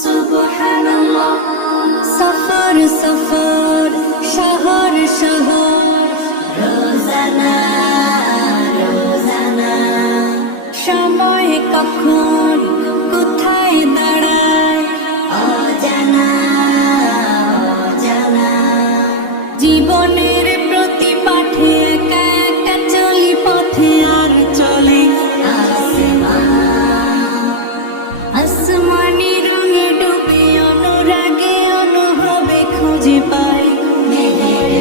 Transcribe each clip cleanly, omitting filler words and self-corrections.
সুবহানাল্লাহ। সফর সফর, শহর শহর, রোজানা রোজানা, সময় কখন কোথায় দাঁড়ায় অজানা অজানা। জীবনের প্রতি পাঠে একা একা চলি পথে, আর চলে আসমানি রঙে ডুবে, অনুরাগে অনুভবে খুঁজে পাই মেহের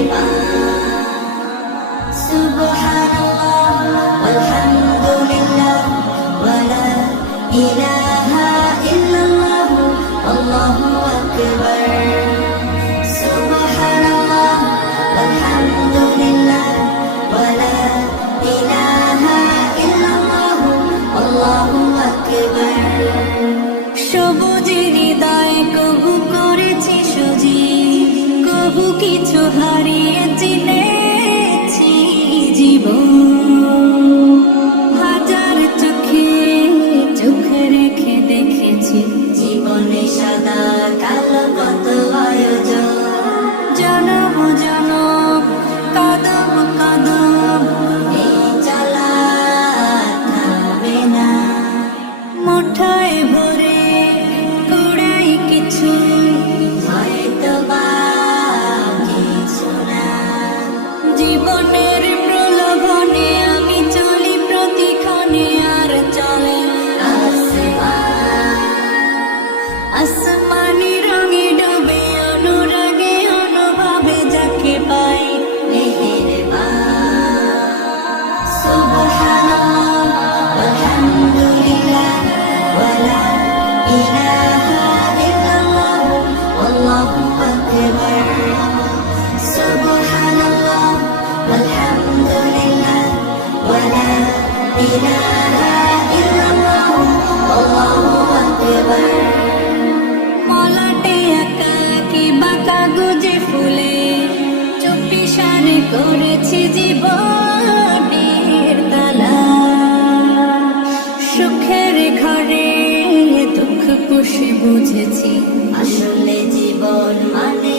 সুবহানাল্লাহ আলহামদুলিল্লাহ ওয়ালা ইলাহা ইল্লাল্লাহ আল্লাহু আকবার। সুবহানাল্লাহ আলহামদুলিল্লাহ ওয়ালা ইলাহা ইল্লাল্লাহ আল্লাহু আকবার। সবুজের হৃদয় কবু করেছি সজীব, কবু কিছু হারিয়ে চিনেছি জীবন। হাজার চোখে চোখ রেখে দেখেছি জীবনে সাদা কালো কত আয়োজন। জনম জনম কদম কদম এই চলা থামে না। মুঠায় ভরে কুড়াই কিছু, হয়তো বা কিছু না। জীবনের প্রলোভনে আমি চলি প্রতিক্ষণে, আর চলে আসমানি রঙে ডুবে, অনুরাগে অনুভবে যাকে পাই মেহেরবান। সুবহানাল্লাহ আলহামদুলিল্লাহ ওয়ালা ইলাহা ইল্লাল্লাহ আল্লাহু আকবার। সুবহানাল্লাহ আলহামদুলিল্লাহ ওয়ালা ইলাহা ইল্লাল্লাহ আল্লাহু আকবার। মলাটে একাকী বাঁকা গুজে ফুলে, চুপি সারে করেছি জীবনের তালা। সুখের ঘরে দুঃখ পুষে বুঝেছি আসলে জীবন মানে